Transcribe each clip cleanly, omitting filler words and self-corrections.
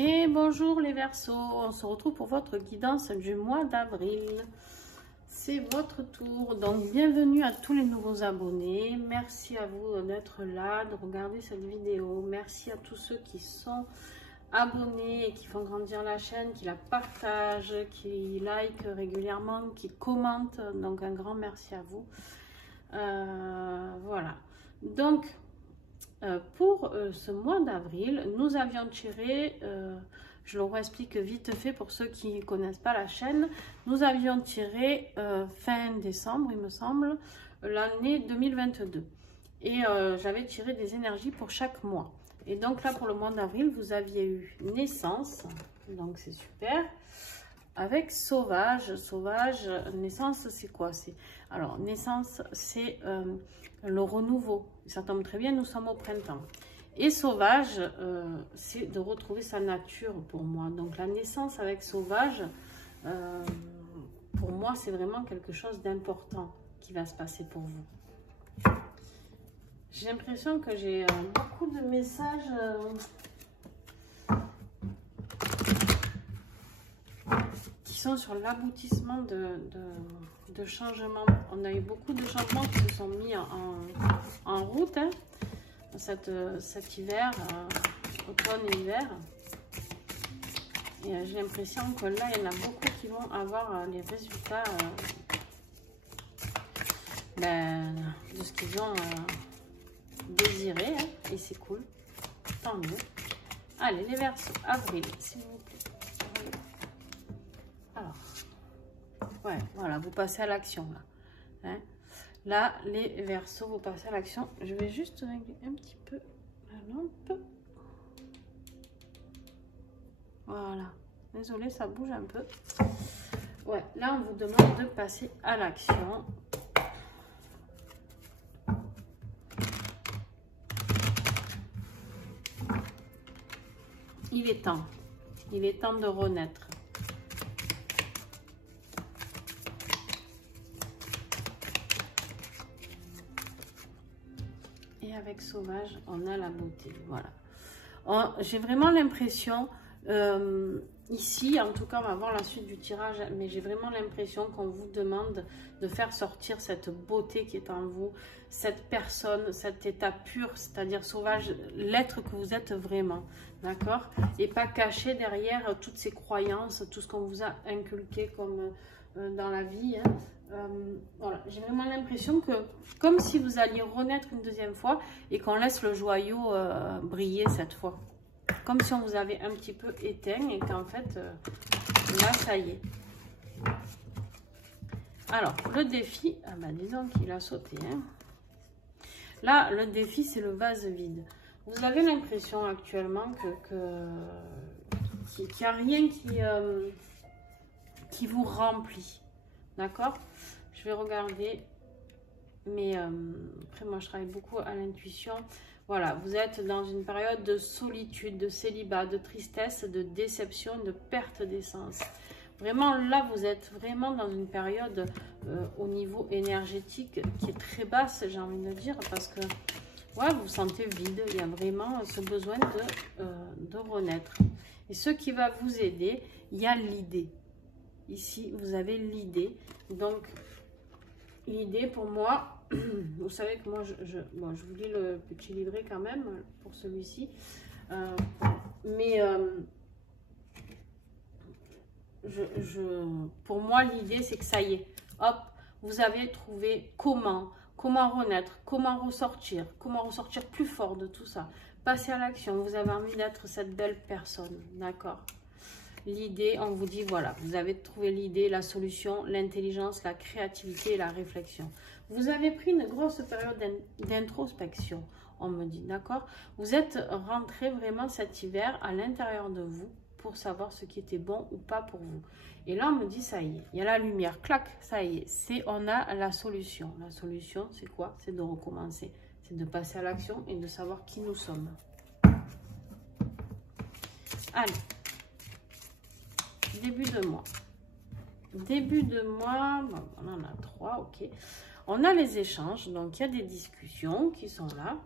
Et bonjour les Verseaux, on se retrouve pour votre guidance du mois d'avril. C'est votre tour, donc bienvenue à tous les nouveaux abonnés. Merci à vous d'être là, de regarder cette vidéo. Merci à tous ceux qui sont abonnés et qui font grandir la chaîne, qui la partagent, qui like régulièrement, qui commentent. Donc un grand merci à vous. Voilà, donc pour ce mois d'avril, nous avions tiré, je le explique vite fait pour ceux qui ne connaissent pas la chaîne, nous avions tiré fin décembre, il me semble, l'année 2022. Et j'avais tiré des énergies pour chaque mois. Et donc là, pour le mois d'avril, vous aviez eu naissance, donc c'est super. Avec sauvage, naissance, c'est quoi? Alors, naissance, c'est le renouveau. Ça tombe très bien, nous sommes au printemps. Et sauvage, c'est de retrouver sa nature pour moi. Donc, la naissance avec sauvage, pour moi, c'est vraiment quelque chose d'important qui va se passer pour vous. J'ai l'impression que j'ai beaucoup de messages... sont sur l'aboutissement de changements. On a eu beaucoup de changements qui se sont mis en route hein, cet hiver, automne et hiver. Et j'ai l'impression que là, il y en a beaucoup qui vont avoir les résultats de ce qu'ils ont désiré. Hein, et c'est cool. Tant mieux. Allez, les Verseaux, avril, s'il vous plaît. Alors, ouais, voilà, vous passez à l'action là. Hein. Là, les Verseaux, vous passez à l'action. Je vais juste régler un petit peu la lampe. Voilà. Désolée, ça bouge un peu. Ouais, là, on vous demande de passer à l'action. Il est temps. Il est temps de renaître. Avec sauvage, on a la beauté. Voilà. J'ai vraiment l'impression, ici, en tout cas, on va voir la suite du tirage, mais j'ai vraiment l'impression qu'on vous demande de faire sortir cette beauté qui est en vous, cette personne, cet état pur, c'est-à-dire sauvage, l'être que vous êtes vraiment. D'accord? Et pas caché derrière toutes ces croyances, tout ce qu'on vous a inculqué comme dans la vie. Hein. Voilà, j'ai vraiment l'impression que comme si vous alliez renaître une deuxième fois et qu'on laisse le joyau briller cette fois, comme si on vous avait un petit peu éteint et qu'en fait là ça y est. Alors le défi, ah bah disons qu'il a sauté hein. Là le défi c'est le vase vide. Vous avez l'impression actuellement qu'il n'y a rien qui vous remplit. D'accord? Je vais regarder. Mais après, moi, je travaille beaucoup à l'intuition. Voilà, vous êtes dans une période de solitude, de célibat, de tristesse, de déception, de perte d'essence. Vraiment, là, vous êtes vraiment dans une période au niveau énergétique qui est très basse, j'ai envie de dire, parce que ouais, vous vous sentez vide. Il y a vraiment ce besoin de renaître. Et ce qui va vous aider, il y a l'idée. Ici, vous avez l'idée. Donc, l'idée pour moi, vous savez que moi, bon, je vous lis le petit livret quand même pour celui-ci. Pour moi, l'idée, c'est que ça y est. Hop, vous avez trouvé comment renaître, comment ressortir plus fort de tout ça. Passer à l'action, vous avez envie d'être cette belle personne, d'accord? L'idée, on vous dit, voilà, vous avez trouvé l'idée, la solution, l'intelligence, la créativité et la réflexion. Vous avez pris une grosse période d'introspection, on me dit, d'accord? Vous êtes rentré vraiment cet hiver à l'intérieur de vous pour savoir ce qui était bon ou pas pour vous. Et là, on me dit, ça y est, il y a la lumière, clac, ça y est, on a la solution. La solution, c'est quoi? C'est de recommencer, c'est de passer à l'action et de savoir qui nous sommes. Allez. Début de mois. Début de mois, bon, on en a 3, ok. On a les échanges, donc il y a des discussions qui sont là.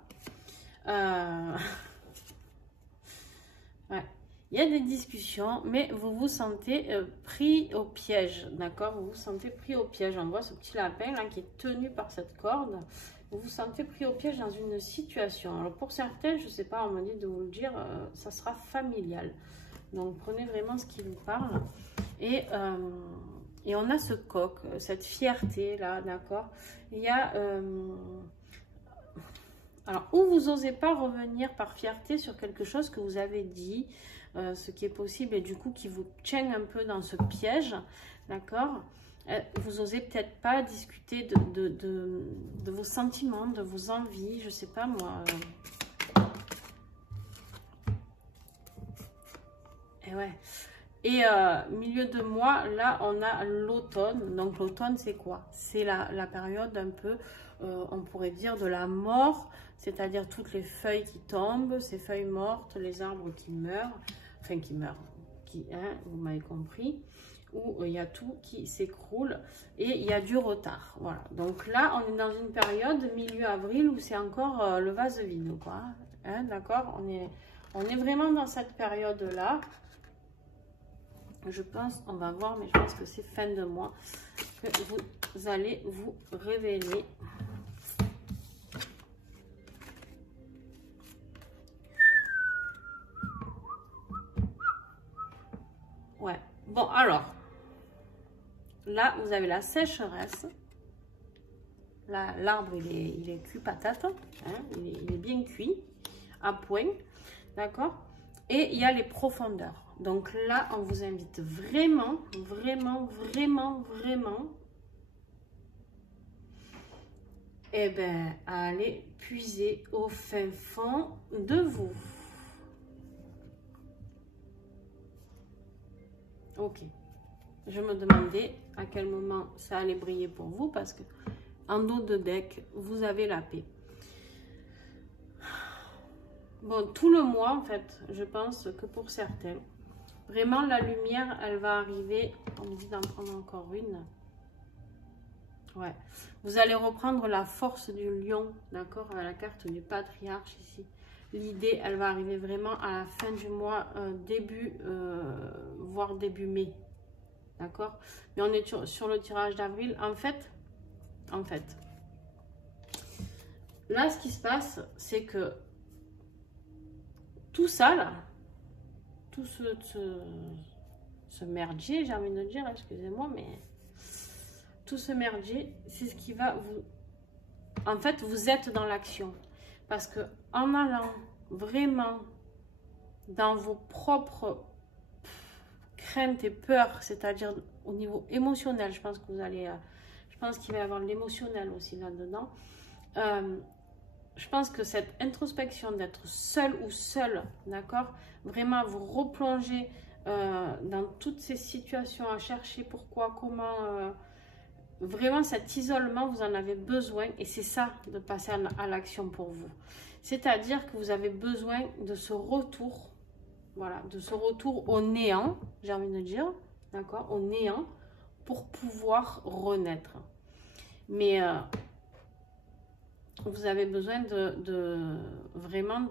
Ouais. Il y a des discussions, mais vous vous sentez pris au piège, d'accord? Vous vous sentez pris au piège. On voit ce petit lapin là qui est tenu par cette corde. Vous vous sentez pris au piège dans une situation. Alors pour certains, je ne sais pas, on m'a dit de vous le dire, ça sera familial. Donc prenez vraiment ce qui vous parle. Et on a ce coq, cette fierté là, d'accord? Il y a... alors, ou vous n'osez pas revenir par fierté sur quelque chose que vous avez dit, ce qui est possible, et du coup qui vous tient un peu dans ce piège, d'accord? Vous n'osez peut-être pas discuter de vos sentiments, de vos envies, je sais pas moi. Et ouais. Et milieu de mois, là, on a l'automne. Donc, l'automne, c'est quoi? C'est la période un peu, on pourrait dire, de la mort. C'est-à-dire toutes les feuilles qui tombent, ces feuilles mortes, les arbres qui meurent. Enfin, qui meurent. Hein, vous m'avez compris. Où il y a tout qui s'écroule. Et il y a du retard. Voilà. Donc là, on est dans une période, milieu avril, où c'est encore le vase vide, quoi. Hein, d'accord? On est vraiment dans cette période-là. Je pense, on va voir, mais je pense que c'est fin de mois que vous allez vous révéler. Ouais. Bon, alors, là, vous avez la sécheresse. Là, l'arbre, il est cuit patate. Hein, il est bien cuit, à point. D'accord? Et il y a les profondeurs. Donc là, on vous invite vraiment, vraiment, vraiment, vraiment, eh ben, à aller puiser au fin fond de vous. Ok. Je me demandais à quel moment ça allait briller pour vous parce que en dos de deck, vous avez la paix. Bon, tout le mois, en fait, je pense que pour certains, vraiment, la lumière, elle va arriver. On me dit d'en prendre encore une. Ouais. Vous allez reprendre la force du lion, d'accord? À la carte du patriarche ici. L'idée, elle va arriver vraiment à la fin du mois, voire début mai. D'accord? Mais on est sur le tirage d'avril. En fait, là, ce qui se passe, c'est que tout ça, là, tout ce merdier, j'ai envie de dire, excusez-moi, mais tout ce merdier, c'est ce qui va vous... En fait, vous êtes dans l'action. Parce que en allant vraiment dans vos propres craintes et peurs, c'est-à-dire au niveau émotionnel, je pense que vous allez... je pense qu'il va y avoir de l'émotionnel aussi là-dedans. Je pense que cette introspection d'être seul ou seul, d'accord, vraiment vous replonger dans toutes ces situations à chercher pourquoi, comment, vraiment cet isolement, vous en avez besoin et c'est ça de passer à l'action pour vous. C'est-à-dire que vous avez besoin de ce retour, voilà, de ce retour au néant, j'ai envie de dire, d'accord, au néant pour pouvoir renaître. Mais... vous avez besoin vraiment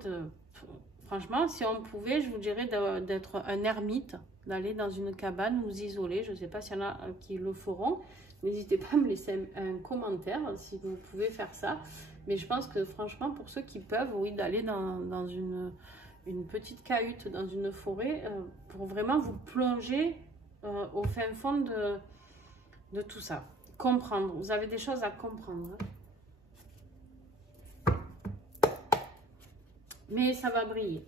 franchement, si on pouvait, je vous dirais d'être un ermite, d'aller dans une cabane, vous isoler. Je ne sais pas s'il y en a qui le feront. N'hésitez pas à me laisser un commentaire si vous pouvez faire ça. Mais je pense que franchement, pour ceux qui peuvent, oui, d'aller dans une petite cahute, dans une forêt, pour vraiment vous plonger au fin fond de tout ça. Comprendre. Vous avez des choses à comprendre. Hein. Mais ça va briller.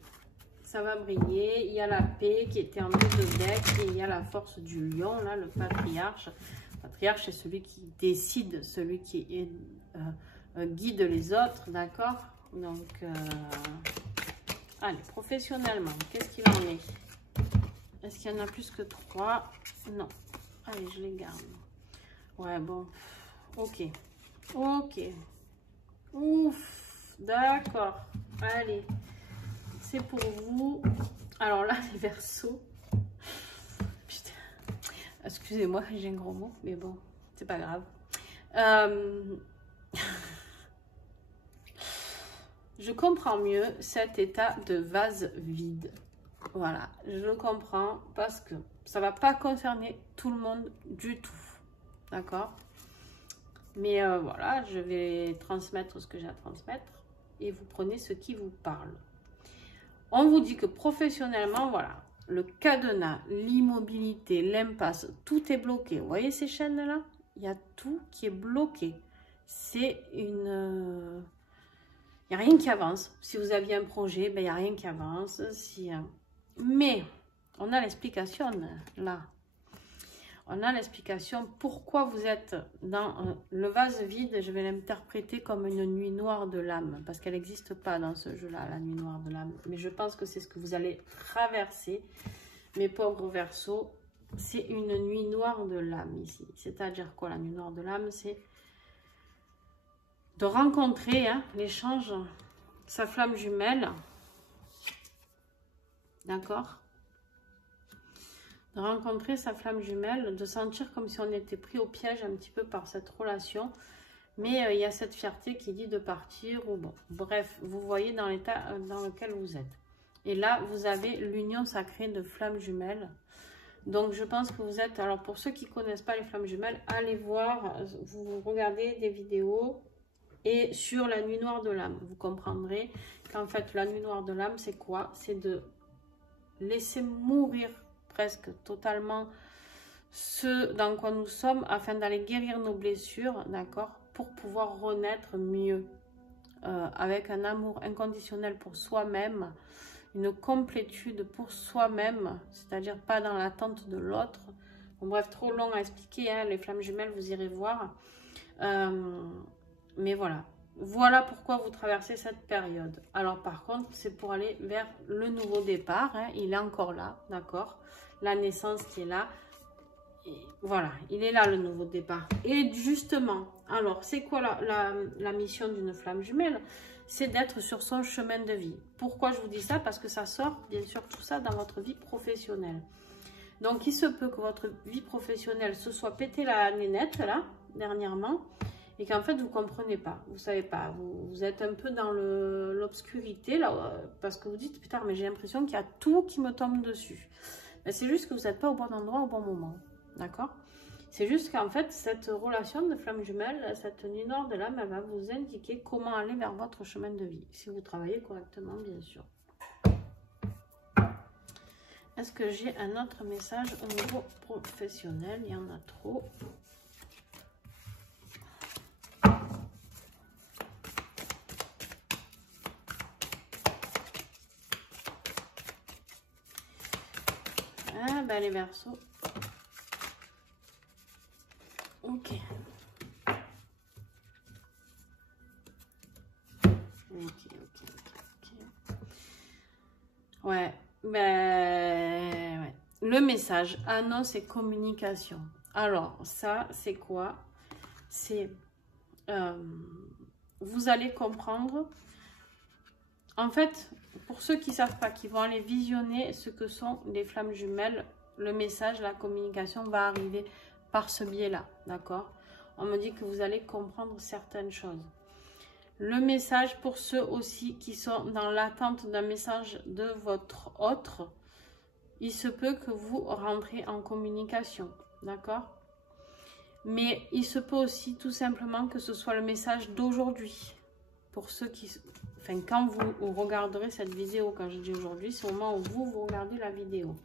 Ça va briller. Il y a la paix qui était en deux de deck. Et il y a la force du lion, là, le patriarche. Le patriarche, c'est celui qui décide, celui qui guide les autres, d'accord? Donc, allez, professionnellement, qu'est-ce qu'il en est? Est-ce qu'il y en a plus que 3? Non. Allez, je les garde. Ouais, bon. Ok. Ok. Ouf. D'accord. Allez, c'est pour vous. Alors là, les Verseaux. Putain. Excusez-moi, j'ai un gros mot, mais bon, c'est pas grave. Je comprends mieux cet état de vase vide. Voilà, je le comprends parce que ça ne va pas concerner tout le monde du tout. D'accord? Mais voilà, je vais transmettre ce que j'ai à transmettre et vous prenez ce qui vous parle. On vous dit que professionnellement, voilà, le cadenas, l'immobilité, l'impasse, tout est bloqué. Vous voyez ces chaînes-là? Il y a tout qui est bloqué. C'est une... Il n'y a rien qui avance. Si vous aviez un projet, ben, il n'y a rien qui avance. Mais on a l'explication là. On a l'explication pourquoi vous êtes dans le vase vide. Je vais l'interpréter comme une nuit noire de l'âme. Parce qu'elle n'existe pas dans ce jeu-là, la nuit noire de l'âme. Mais je pense que c'est ce que vous allez traverser. Mes pauvres Verseaux, c'est une nuit noire de l'âme ici. C'est-à-dire quoi la nuit noire de l'âme? C'est de rencontrer l'échange, sa flamme jumelle. D'accord? De rencontrer sa flamme jumelle, de sentir comme si on était pris au piège un petit peu par cette relation. Mais il y a cette fierté qui dit de partir ou bon. Bref, vous voyez dans l'état dans lequel vous êtes. Et là, vous avez l'union sacrée de flammes jumelles. Donc, je pense que vous êtes... Alors, pour ceux qui ne connaissent pas les flammes jumelles, allez voir, vous regardez des vidéos et sur la nuit noire de l'âme. Vous comprendrez qu'en fait, la nuit noire de l'âme, c'est quoi? C'est de laisser mourir presque totalement ce dans quoi nous sommes afin d'aller guérir nos blessures, d'accord, pour pouvoir renaître mieux avec un amour inconditionnel pour soi-même, une complétude pour soi-même, c'est-à-dire pas dans l'attente de l'autre. Bon, bref, trop long à expliquer, hein, les flammes jumelles, vous irez voir. Mais voilà. Voilà pourquoi vous traversez cette période. Alors par contre, c'est pour aller vers le nouveau départ. Hein, il est encore là, d'accord? La naissance qui est là. Et voilà, il est là le nouveau départ. Et justement, alors c'est quoi la mission d'une flamme jumelle? C'est d'être sur son chemin de vie. Pourquoi je vous dis ça? Parce que ça sort, bien sûr, tout ça dans votre vie professionnelle. Donc, il se peut que votre vie professionnelle se soit pété la nénette, là, dernièrement, et qu'en fait, vous ne comprenez pas. Vous ne savez pas. Vous êtes un peu dans l'obscurité, là, parce que vous dites, putain, mais j'ai l'impression qu'il y a tout qui me tombe dessus. C'est juste que vous n'êtes pas au bon endroit, au bon moment. D'accord? C'est juste qu'en fait, cette relation de flamme jumelle, cette nuit noire de l'âme, elle va vous indiquer comment aller vers votre chemin de vie. Si vous travaillez correctement, bien sûr. Est-ce que j'ai un autre message au niveau professionnel? Il y en a trop. Ah ben les Verseaux. Ok. Ouais, ben ouais. Le message, annonce et communication. Alors, ça, c'est quoi? C'est, vous allez comprendre. En fait, pour ceux qui ne savent pas, qui vont aller visionner ce que sont les flammes jumelles, le message, la communication va arriver par ce biais-là, d'accord? On me dit que vous allez comprendre certaines choses. Le message pour ceux aussi qui sont dans l'attente d'un message de votre autre, il se peut que vous rentrez en communication, d'accord? Mais il se peut aussi tout simplement que ce soit le message d'aujourd'hui. Pour ceux qui... Enfin, quand vous regarderez cette vidéo, quand je dis aujourd'hui, c'est au moment où vous regardez la vidéo.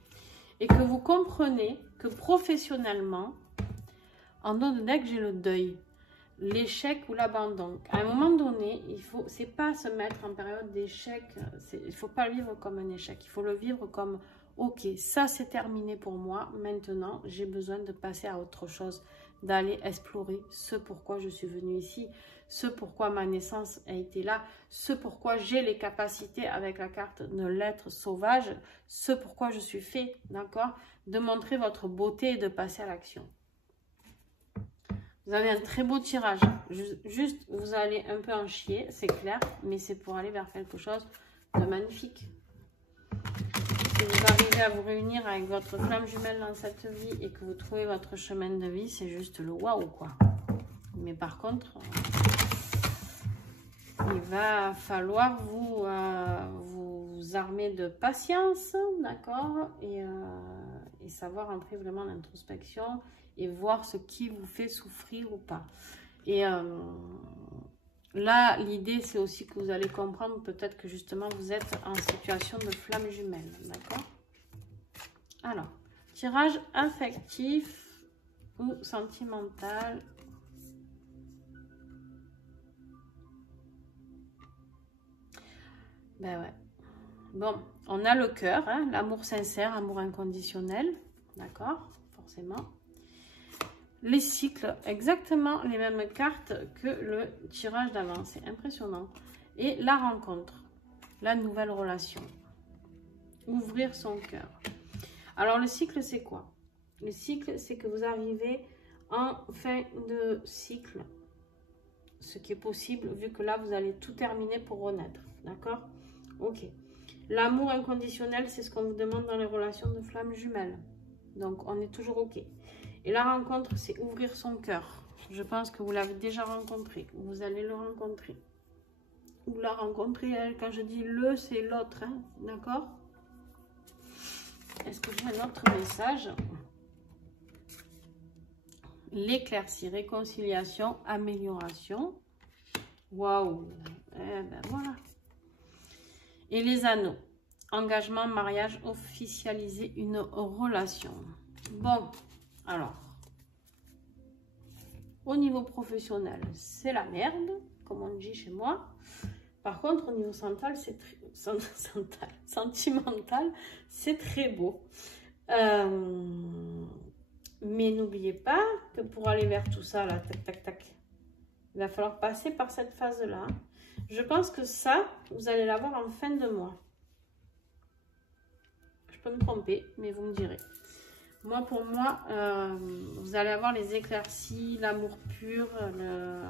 Et que vous comprenez que professionnellement, en don de deck, j'ai le deuil. L'échec ou l'abandon. À un moment donné, c'est pas se mettre en période d'échec. Il ne faut pas le vivre comme un échec. Il faut le vivre comme, ok, ça c'est terminé pour moi. Maintenant, j'ai besoin de passer à autre chose, d'aller explorer ce pourquoi je suis venue ici, ce pourquoi ma naissance a été là, ce pourquoi j'ai les capacités avec la carte de l'être sauvage, ce pourquoi je suis fait, d'accord, de montrer votre beauté et de passer à l'action. Vous avez un très beau tirage. Juste, vous allez un peu en chier, c'est clair. Mais c'est pour aller vers quelque chose de magnifique. Si vous arrivez à vous réunir avec votre flamme jumelle dans cette vie et que vous trouvez votre chemin de vie, c'est juste le waouh, quoi. Mais par contre, il va falloir vous vous armer de patience, d'accord, et savoir entrer vraiment l'introspection et voir ce qui vous fait souffrir ou pas. Et là, l'idée, c'est aussi que vous allez comprendre peut-être que justement, vous êtes en situation de flamme jumelle, d'accord? Alors, tirage affectif ou sentimental. Ben ouais. Bon, on a le cœur, hein, l'amour sincère, amour inconditionnel, d'accord, forcément. Les cycles, exactement les mêmes cartes que le tirage d'avant, c'est impressionnant. Et la rencontre, la nouvelle relation, ouvrir son cœur. Alors le cycle, c'est quoi? Le cycle, c'est que vous arrivez en fin de cycle, ce qui est possible, vu que là, vous allez tout terminer pour renaître, d'accord? Ok. L'amour inconditionnel, c'est ce qu'on vous demande dans les relations de flammes jumelles. Donc, on est toujours ok. Et la rencontre, c'est ouvrir son cœur. Je pense que vous l'avez déjà rencontré. Vous allez le rencontrer. Ou la rencontrer, elle. Quand je dis le, c'est l'autre. Hein, d'accord? Est-ce que j'ai un autre message? L'éclaircie, réconciliation, amélioration. Waouh! Eh ben voilà. Et les anneaux. Engagement, mariage, officialiser une relation. Bon, alors. Au niveau professionnel, c'est la merde, comme on dit chez moi. Par contre, au niveau sentimental, c'est très beau. Mais n'oubliez pas que pour aller vers tout ça, là, tac, tac, tac, il va falloir passer par cette phase-là. Je pense que ça, vous allez l'avoir en fin de mois. Je peux me tromper, mais vous me direz. Moi, pour moi, vous allez avoir les éclaircies, l'amour pur.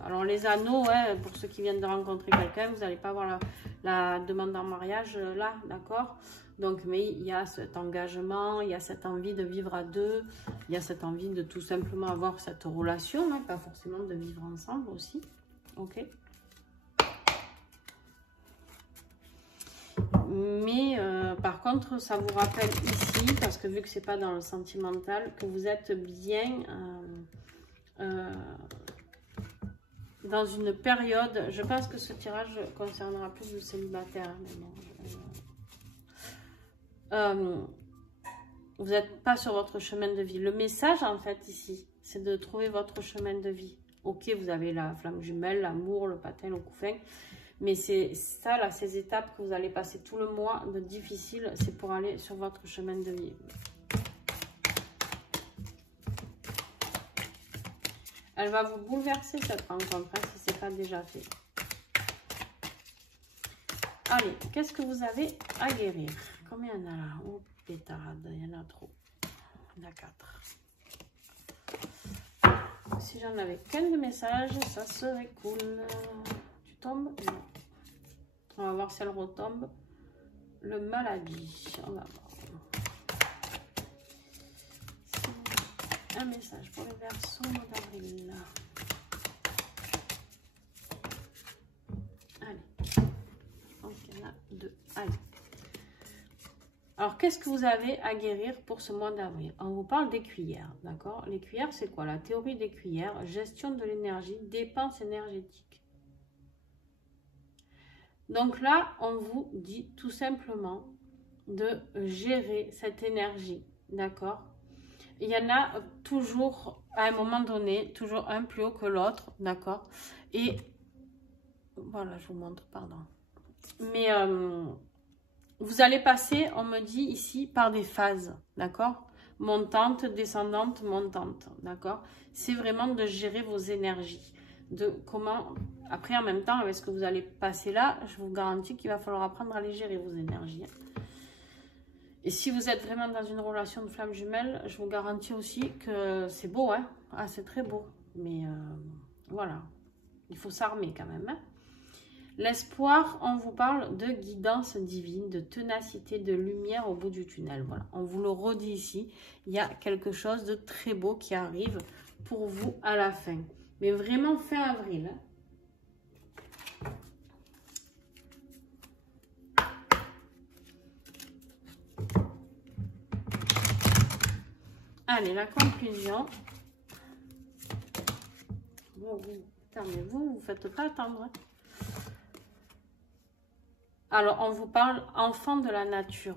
Alors, les anneaux, ouais, pour ceux qui viennent de rencontrer quelqu'un, vous n'allez pas avoir la demande en mariage là, d'accord? Donc, mais il y a cet engagement, il y a cette envie de vivre à deux, il y a cette envie de tout simplement avoir cette relation, hein, pas forcément de vivre ensemble aussi, ok? Mais par contre, ça vous rappelle ici, parce que vu que c'est pas dans le sentimental, que vous êtes bien dans une période. Je pense que ce tirage concernera plus le célibataire. Vous n'êtes pas sur votre chemin de vie. Le message, en fait, ici, c'est de trouver votre chemin de vie. Ok, vous avez la flamme jumelle, l'amour, le patin, le couffin. Mais c'est ça, là, ces étapes que vous allez passer tout le mois de difficile, c'est pour aller sur votre chemin de vie. Elle va vous bouleverser, cette rencontre, hein, si ce n'est pas déjà fait. Allez, qu'est-ce que vous avez à guérir? Combien il y en a là? Oh, pétarade, il y en a trop. Il y en a 4. Si j'en avais qu'un de messages, ça serait cool. Tu tombes? Non. On va voir si elle retombe. Le maladie. On va voir. Un message pour les Verseaux au mois d'avril. Allez. Donc, il y en a 2. Allez. Alors, qu'est-ce que vous avez à guérir pour ce mois d'avril? On vous parle des cuillères, d'accord? Les cuillères, c'est quoi? La théorie des cuillères, gestion de l'énergie, dépenses énergétiques. Donc là, on vous dit tout simplement de gérer cette énergie, d'accord? Il y en a toujours, à un moment donné, toujours un plus haut que l'autre, d'accord? Et voilà, je vous montre, pardon. Mais vous allez passer, on me dit ici, par des phases, d'accord? Montante, descendante, montante, d'accord? C'est vraiment de gérer vos énergies. De comment, après en même temps, avec ce que vous allez passer là, je vous garantis qu'il va falloir apprendre à les gérer, vos énergies. Et si vous êtes vraiment dans une relation de flamme jumelle, je vous garantis aussi que c'est beau, hein? Ah, c'est très beau. Mais voilà, il faut s'armer quand même, hein? L'espoir, on vous parle de guidance divine, de ténacité, de lumière au bout du tunnel. Voilà, on vous le redit ici. Il y a quelque chose de très beau qui arrive pour vous à la fin. Mais vraiment fin avril. Hein. Allez, la conclusion. Bon, vous ne faites pas attendre. Hein. Alors, on vous parle enfant de la nature.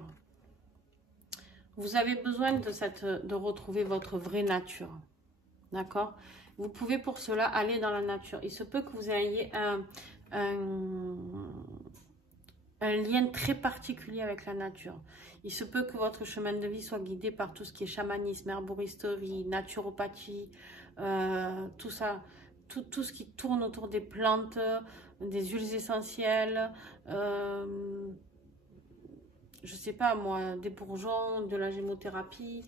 Vous avez besoin de retrouver votre vraie nature. D'accord? Vous pouvez pour cela aller dans la nature. Il se peut que vous ayez un lien très particulier avec la nature. Il se peut que votre chemin de vie soit guidé par tout ce qui est chamanisme, herboristerie, naturopathie, tout ça, tout ce qui tourne autour des plantes, des huiles essentielles, je sais pas moi, des bourgeons, de la gémothérapie.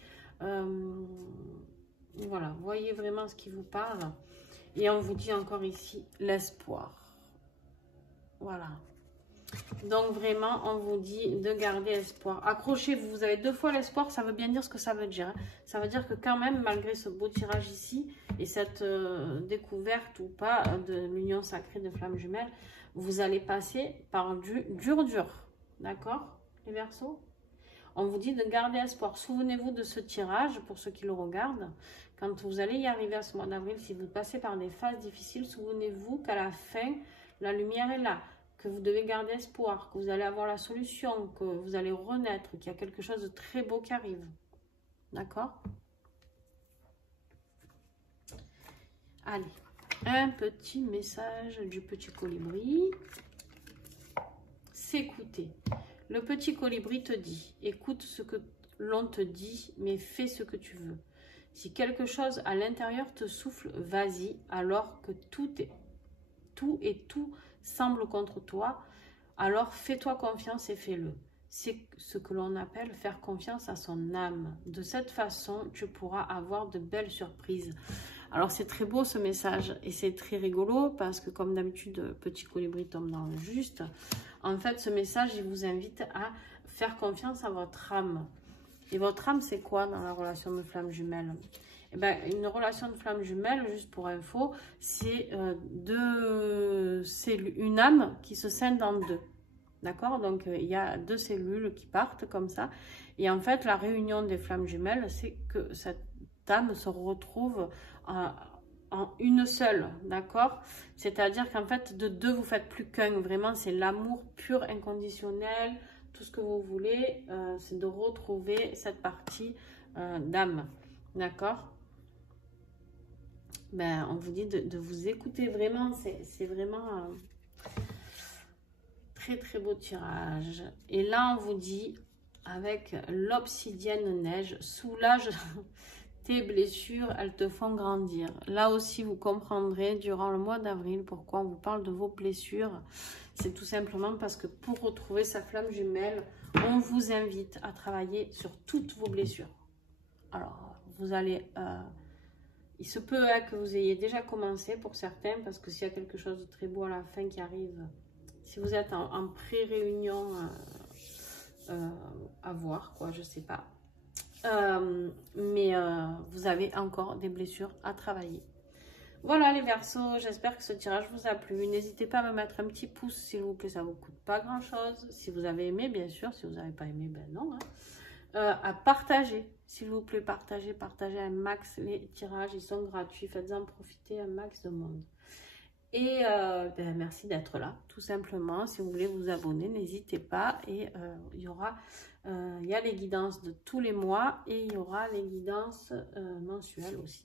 Voilà, voyez vraiment ce qui vous parle. Et on vous dit encore ici l'espoir. Voilà. Donc vraiment, on vous dit de garder espoir. Accrochez-vous, vous avez 2 fois l'espoir, ça veut bien dire ce que ça veut dire. Hein. Ça veut dire que quand même, malgré ce beau tirage ici, et cette découverte ou pas de l'union sacrée de flammes jumelles, vous allez passer par du dur. D'accord, les Verseaux? On vous dit de garder espoir. Souvenez-vous de ce tirage, pour ceux qui le regardent. Quand vous allez y arriver à ce mois d'avril, si vous passez par des phases difficiles, souvenez-vous qu'à la fin, la lumière est là. Que vous devez garder espoir, que vous allez avoir la solution, que vous allez renaître, qu'il y a quelque chose de très beau qui arrive. D'accord? Allez, un petit message du petit colibri. S'écouter. Le petit colibri te dit, écoute ce que l'on te dit, mais fais ce que tu veux. Si quelque chose à l'intérieur te souffle, vas-y, alors que tout semble contre toi, alors fais-toi confiance et fais-le. C'est ce que l'on appelle faire confiance à son âme. De cette façon, tu pourras avoir de belles surprises. Alors, c'est très beau ce message et c'est très rigolo parce que comme d'habitude, petit colibri tombe dans le juste. En fait, ce message, il vous invite à faire confiance à votre âme. Et votre âme, c'est quoi dans la relation de flamme jumelle? Eh ben, une relation de flamme jumelle, juste pour info, c'est une âme qui se scinde en 2. D'accord? Donc, il y a 2 cellules qui partent comme ça. Et en fait, la réunion des flammes jumelles, c'est que cette âme se retrouve en une seule. D'accord? C'est-à-dire qu'en fait, de 2, vous faites plus qu'un. Vraiment, c'est l'amour pur, inconditionnel. Tout ce que vous voulez, c'est de retrouver cette partie d'âme. D'accord? Ben, on vous dit de vous écouter vraiment. C'est vraiment très très beau tirage. Et là, on vous dit, avec l'obsidienne neige, soulage tes blessures, elles te font grandir. Là aussi, vous comprendrez durant le mois d'avril pourquoi on vous parle de vos blessures. C'est tout simplement parce que pour retrouver sa flamme jumelle, on vous invite à travailler sur toutes vos blessures. Alors, vous allez... il se peut que vous ayez déjà commencé pour certains, parce que s'il y a quelque chose de très beau à la fin qui arrive, si vous êtes en pré-réunion, à voir, quoi, je sais pas. Mais vous avez encore des blessures à travailler. Voilà les Verseaux, j'espère que ce tirage vous a plu. N'hésitez pas à me mettre un petit pouce, s'il vous plaît, ça ne vous coûte pas grand-chose. Si vous avez aimé, bien sûr, si vous n'avez pas aimé, ben non. Hein. À partager, s'il vous plaît, partagez un max les tirages, ils sont gratuits, faites-en profiter un max de monde. Et ben, merci d'être là, tout simplement. Si vous voulez vous abonner, n'hésitez pas. Et il y a les guidances de tous les mois et il y aura les guidances mensuelles aussi.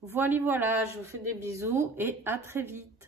Voilà, je vous fais des bisous et à très vite.